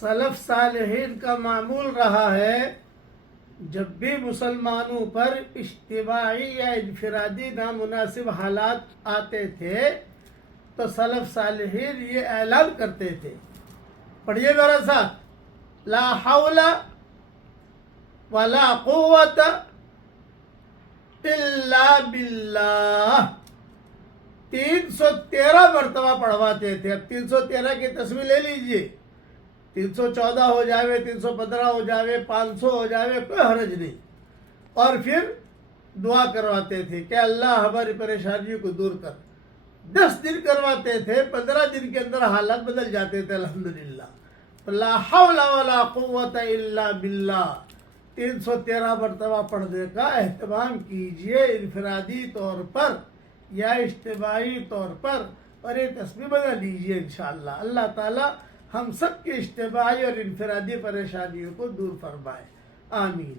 سلف صالحین کا معمول رہا ہے جب بھی مسلمانوں پر اجتماعی یا انفرادی نامناسب حالات آتے تھے تو سلف صالحین یہ اعلان کرتے تھے، پڑھیے میرے ساتھ، لا حول ولا قوت الا باللہ، 313 مرتبہ پڑھواتے تھے۔ اب 313 کی تصویر لے لیجئے، 314 ہو جاوے، 315 ہو جاوے، 500 ہو جاوے، کوئی حرج نہیں۔ اور پھر دعا کرواتے تھے کہ اللہ ہماری پریشانیوں کو دور کر۔ 10 دن کرواتے تھے، 15 دن کے اندر حالات بدل جاتے تھے الحمدللہ۔ لا حول ولا قوت الا باللہ 313 مرتبہ پڑھنے کا اہتمام کیجئے، انفرادی طور پر یا اجتماعی طور پر، اور یہ تصویر بنا لیجئے انشاءاللہ۔ اللہ تعالی ہم سب کی اجتماعی اور انفرادی پریشانیوں کو دور فرمائے، آمین۔